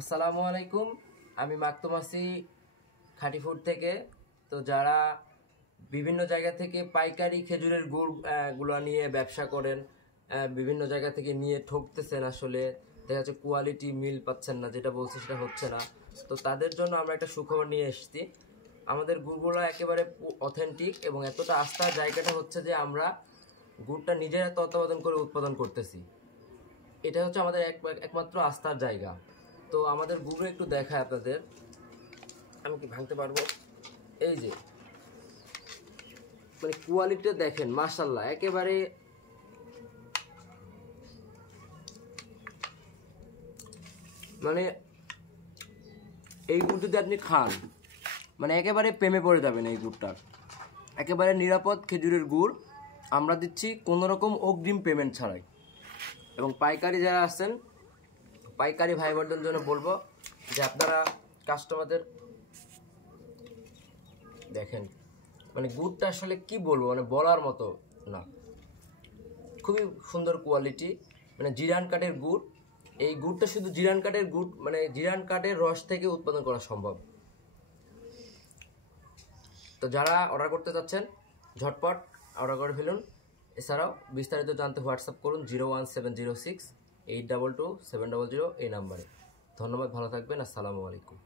আসসালামু আলাইকুম। আমি মাকতুম আছি খাঁটি ফুড থেকে। তো যারা বিভিন্ন জায়গা থেকে পাইকারি খেজুরের গুড় গুলো নিয়ে ব্যবসা করেন, বিভিন্ন জায়গা থেকে নিয়ে ঠকতেছেন, আসলে দেখা যাচ্ছে কোয়ালিটি মিল পাচ্ছেন না, যেটা বলছে সেটা হচ্ছে না। তো তাদের জন্য আমরা একটা সুখবর নিয়ে এসেছি। আমাদের গুড়গুলো একেবারে অথেন্টিক এবং এতটা আস্থার জায়গাটা হচ্ছে যে আমরা গুড়টা নিজেরা তত্ত্বাবধান করে উৎপাদন করতেছি। এটা হচ্ছে আমাদের একমাত্র আস্থার জায়গা। তো আমাদের গুড় একটু দেখায় আপনাদের, আমি কি ভাঙতে পারবো? এই যে মানে কোয়ালিটিটা দেখেন, মাশাআল্লাহ, একেবারে মানে এই গুড় যদি আপনি খান মানে একেবারে প্রেমে পড়ে যাবেন এই গুড়টার। একেবারে নিরাপদ খেজুরের গুড় আমরা দিচ্ছি কোনো রকম অগ্রিম পেমেন্ট ছাড়াই। এবং পাইকারি যারা আছেন, পাইকারি ভাই বোনদের জন্য বলবো যে আপনারা কাস্টমারদের দেখেন, মানে গুড়টা আসলে কি বলবো, মানে বলার মতো না, খুবই সুন্দর কোয়ালিটি। মানে জিরান কাঠের গুড়, এই গুড়টা শুধু জিরান কাঠের গুড়, মানে জিরান কাঠের রস থেকে উৎপাদন করা সম্ভব। তো যারা অর্ডার করতে চাচ্ছেন ঝটপট অর্ডার করে ফেলুন। এছাড়াও বিস্তারিত জানতে হোয়াটসঅ্যাপ করুন 01706 822 700 এই নাম্বারে। ধন্যবাদ, ভালো থাকবেন। আসসালামু আলাইকুম।